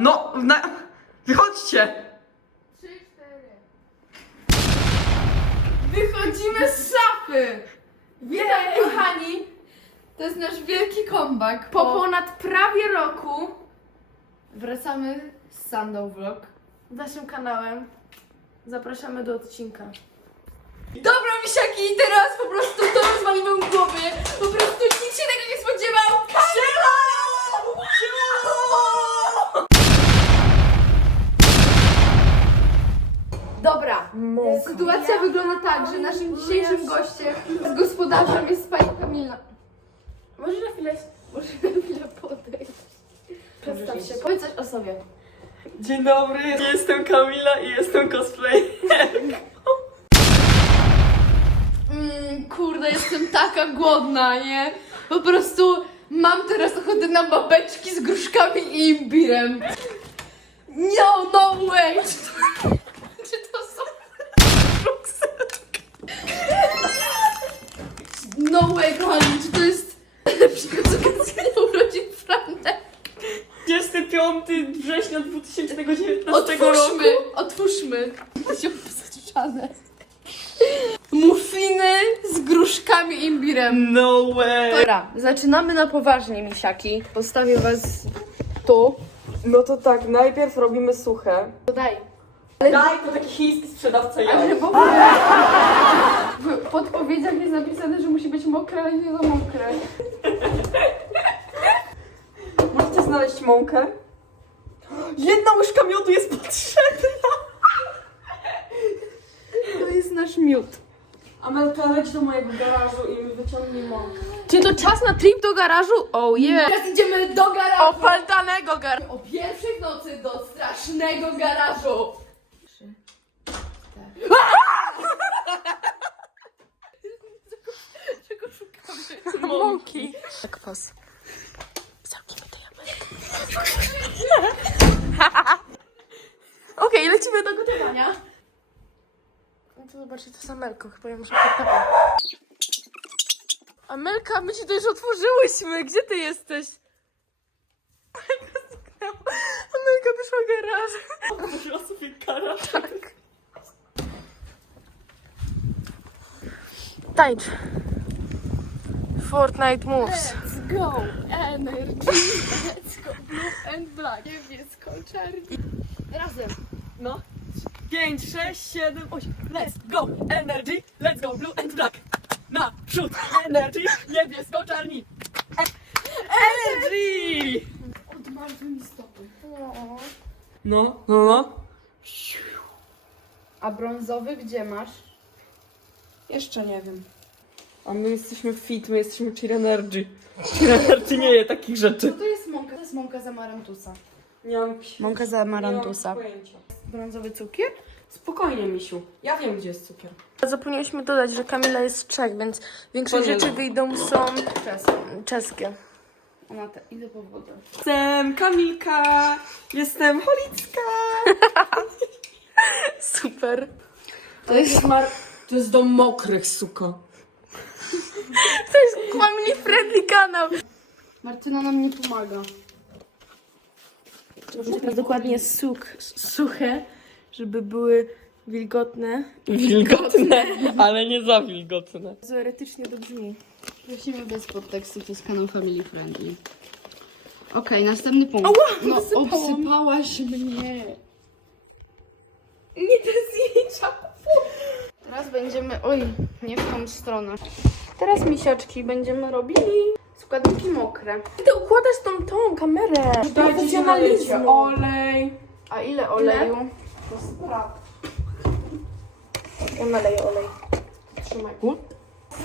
No, na... wychodźcie! Trzy, cztery. Wychodzimy z szafy! Witaj, kochani! To jest nasz wielki comeback. Po ponad prawie roku wracamy z Sandow Vlog. Naszym kanałem. Zapraszamy do odcinka. Dobra, misiaki, i teraz po prostu to rozwaliłem głowy. Po prostu nikt się tego nie spodziewał. Dobra, sytuacja wygląda tak, że naszym dzisiejszym gościem z gospodarzem jest pani Kamila. Może na chwilę, może na chwilę podejść. Przedstaw się, powiedz coś o sobie. Dzień dobry, jestem Kamila i jestem cosplay. Mm, kurde, jestem taka głodna, nie? Po prostu mam teraz ochotę na babeczki z gruszkami i imbirem. No, no way! Czy to są... No way, kochani, czy to jest lepsza na urodzin Franek? 25 września 2019 roku. Otwórzmy, otwórzmy. Się postrzane. Muffiny z gruszkami i imbirem. No way! Dobra, zaczynamy na poważnie, misiaki. Postawię was tu. No to tak, najpierw robimy suche. Dodaj. Daj, to taki chiński sprzedawca Ale jaj. w ogóle napisane, że musi być mokre, ale nie za mokre. Możecie znaleźć mąkę? Jedna łyżka miodu jest potrzebna! To jest nasz miód. Amelka, leć do mojego garażu i mi wyciągnij mąkę. Czy to czas na trip do garażu? Oh yeah! Teraz idziemy do garażu! Opaltanego garażu! O pierwszej w nocy do strasznego garażu! Czego Mąki. Tak pas. Zamknijmy to Okej, lecimy do gotowania. No to zobaczcie, to jest Amelko, chyba ja muszę podpalić. Amelka, my ci to już otworzyłyśmy, gdzie ty jesteś? Amelka zniknęła. Amelka wyszła garażu. Otworzyła sobie garaż. Tak. Tańcz. Fortnite moves. Let's go, energy. Let's go, blue and black. Niebiesko, czarni. Razem. No. 5, 6, 7, 8. Let's go! Energy! Let's go! Blue and black! Na przód! Energy! Niebiesko czarni! Energy! Odmarzły mi stopy. No, no, no. A brązowy gdzie masz? Jeszcze nie wiem. A my jesteśmy fit, my jesteśmy cheer energy. Cheer energy nie je takich rzeczy. Co to jest mąka? To jest mąka z amarantusa. Nie mam Mąka z amarantusa. Nie mam pojęcia. Brązowy cukier? Spokojnie, misiu. Ja wiem, gdzie jest cukier. Zapomnieliśmy dodać, że Kamila jest z Czech, więc większość rzeczy wyjdą są czeskie. Ona te, idę po wodę. Jestem Kamilka. Jestem Holicka. Super. To jest mar... To jest do mokrych, suko. To jest family friendly kanał. Martyna nam nie pomaga. Teraz dokładnie suk, suche, żeby były wilgotne. Wilgotne, ale nie za wilgotne. Teoretycznie to brzmi. Prosimy bez podtekstu, to jest kanał family friendly. Okej, następny punkt. Ała, no, obsypałaś mnie. Nie te zdjęcia. Teraz będziemy... Oj, nie w tą stronę. Teraz misiaczki będziemy robili składniki mokre. Ty układasz tą tą kamerę. Profesjonalizmu. olej. A ile oleju? To sprawdź. Ja naleję olej. Trzymaj.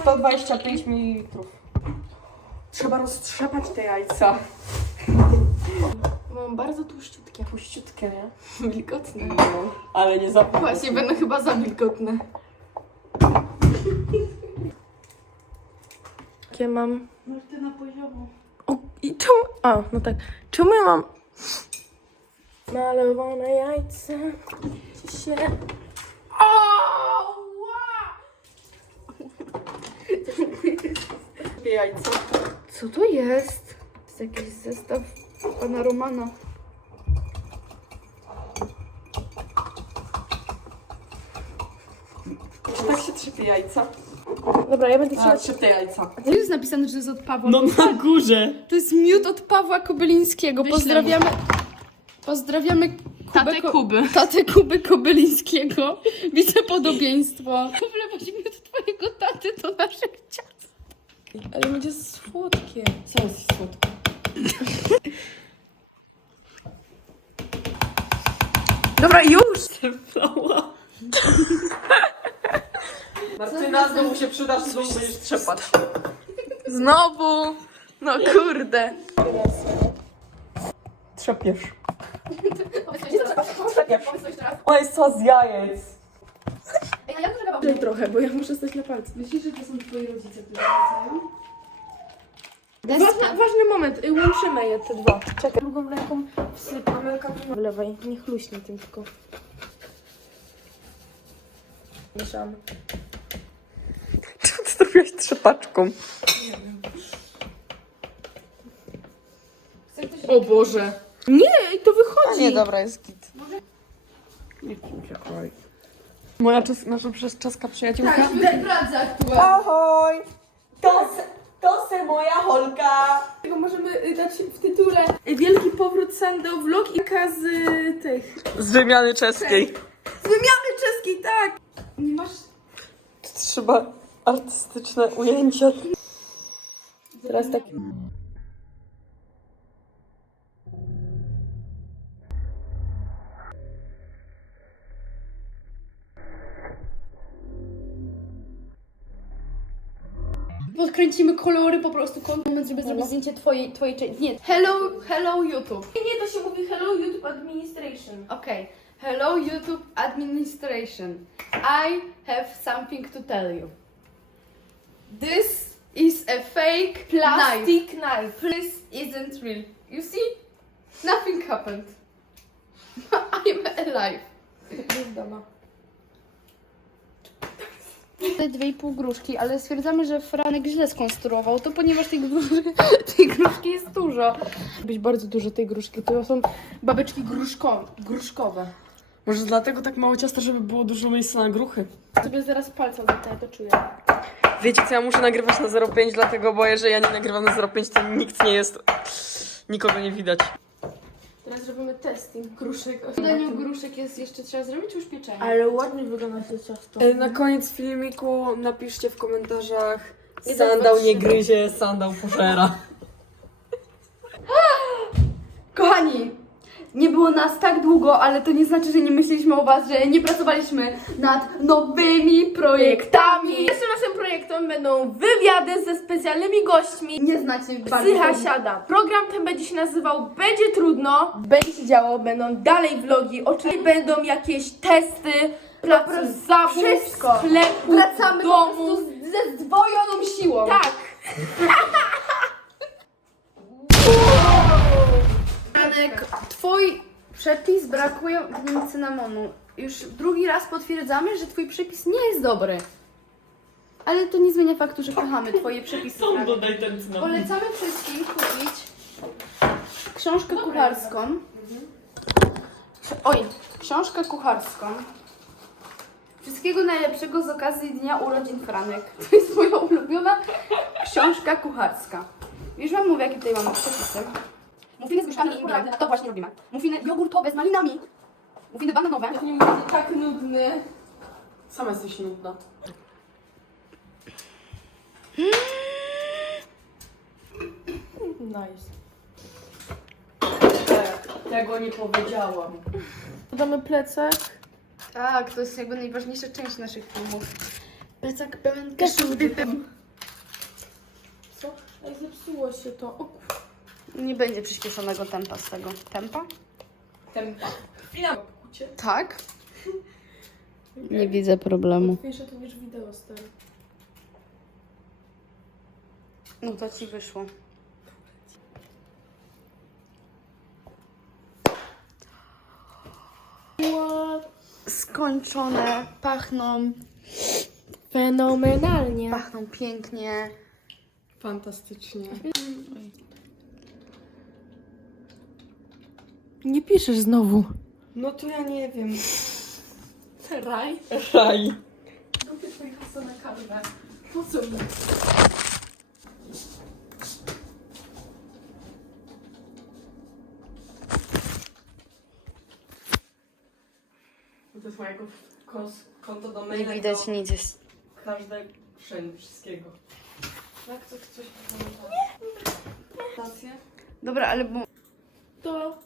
125 ml. Trzeba roztrzepać te jajca. Mam bardzo tłuściutkie. Puściutkie, nie? Wilgotne. Ale nie za Właśnie, będą chyba za wilgotne. Jakie mam... Martyna poziomu. O, i czemu... A, no tak. Czemu ja mam... Malowane jajce się... O! Jajce. Co to jest? To jest jakiś zestaw pana Romana. Tak się trzepie jajca. Dobra, ja będę chciała... trzepie jajca. Tu jest napisane, że to jest od Pawła. No na górze. To jest miód od Pawła Kobylińskiego. Pozdrawiamy. Pozdrawiamy Kubę, Tatę Ko- Kuby. Tatę Kuby Kobylińskiego. Widzę podobieństwo. Wlewać miód twojego taty do naszych ciast. Ale będzie słodkie. Co jest słodko? Dobra, już! Zemdlała. Martyna, znowu się przydasz, znowu będziesz trzepać. Znowu! No kurde. Trzepiesz. Ona jest co z jajec. Ej, a ja muszę Daj trochę, bo ja muszę stać na palcu. Myślisz, że to są twoi rodzice, którzy wracają? Ważny, ważny moment, y, łączymy je te dwa. Czekaj. Drugą ręką wsypamy Wlewaj, nie chluśnie tym tylko. Mieszamy. Zrobiłaś trzepaczką? O Boże. Nie, to wychodzi. dobra, jest git. Moja czas, nasza przez czaska przyjaciółka. Tak, zdradza aktualnie. Ahoj! To se, to se moja holka! Tego możemy y, dać w tytule y, Wielki powrót Sando Vlog i z y, tych. Z wymiany czeskiej. Z wymiany czeskiej, tak! Nie masz... Trzeba artystyczne ujęcia. Teraz tak. Podkręcimy kolory po prostu. Moment, żeby zrobić zdjęcie twojej, twojej części. Nie. Hello, hello YouTube. Nie, to się mówi Hello YouTube Administration. Okay. Hello YouTube administration. I have something to tell you. This is a fake knife. Plastic knife. This isn't real. You see? Nothing happened. I'm alive. Te dwie i pół gruszki, ale stwierdzamy, że Franek źle skonstruował to, ponieważ tej, gruszki, tej gruszki jest dużo. Być bardzo dużo tej gruszki. To są babeczki gruszko, gruszkowe. Może dlatego tak mało ciasta, żeby było dużo miejsca na gruchy. Sobie zaraz palcem dotknę, to czuję. Wiecie co, ja muszę nagrywać na 0,5, dlatego bo jeżeli ja nie nagrywam na 0,5, to nikt nie jest... Nikogo nie widać. Teraz robimy testing gruszek. W daniu gruszek jest jeszcze trzeba zrobić już pieczenie? Ale ładnie wygląda to ciasto. E, Na koniec filmiku napiszcie w komentarzach Sandał nie gryzie, sandał pożera. Nie było nas tak długo, ale to nie znaczy, że nie myśleliśmy o Was, że nie pracowaliśmy nad nowymi projektami. Jeszcze naszym projektem będą wywiady ze specjalnymi gośćmi. Nie znacie Psycha siada. Program ten będzie się nazywał Będzie trudno, będzie się działo, będą dalej vlogi, oczywiście będą jakieś testy, placu zawód, wszystko. sklepu, Wracamy po domu. prostu z- ze zdwojoną siłą. Tak. Franek, twój przepis brakuje w nim cynamonu. Już drugi raz potwierdzamy, że twój przepis nie jest dobry. Ale to nie zmienia faktu, że kochamy twoje przepisy. Franek. dodaj ten cynamon. Polecamy wszystkim kupić książkę kucharską. Oj, książkę kucharską. Wszystkiego najlepszego z okazji Dnia Urodzin Franek. To jest moja ulubiona książka kucharska. Już wam mówię, jakie tutaj mamy przepisy. Muffiny z gruszkami i imbirem. To właśnie robimy. Muffiny jogurtowe z malinami. Muffiny bananowe. Nie będzie tak nudny. Sama jesteś nudna. Nice. Tego nie powiedziałam. Dodamy plecak. Tak, to jest jakby najważniejsza część naszych filmów. Plecak pełen kaszubym. Co? Ej, zepsuło się to. O, kur- Nie będzie przyspieszonego tempa z tego. Tempa? Tempa. Chwila. Tak. Nie widzę problemu. łatwiejsze to niż wideo, stary. No to ci wyszło. Skończone, pachną, Fenomenalnie. pachną pięknie. Fantastycznie. Nie piszesz znowu. No to ja nie wiem. Raj. Raj. skarnę. Po co mi? To jest moje kos- konto do maila. Nie widać nic. Jest... Każdego, wszędzie, wszystkiego. Jak to coś Stację? Dobra, ale bo... To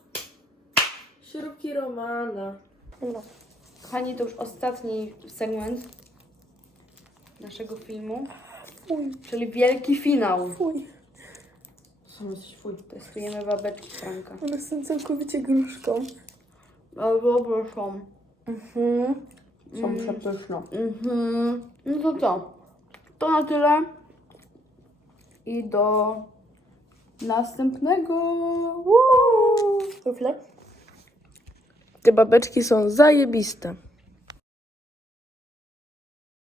śrubki Romana. Kochani, to już ostatni segment naszego filmu. Czyli wielki finał. Fuj, Są coś fuj. Testujemy babeczki Franka. one są całkowicie gruszką. Ale dobre są. Mhm. Są Mm. przepyszne. Mhm. No to co? To na tyle. I do następnego. To chwilę. Te babeczki są zajebiste.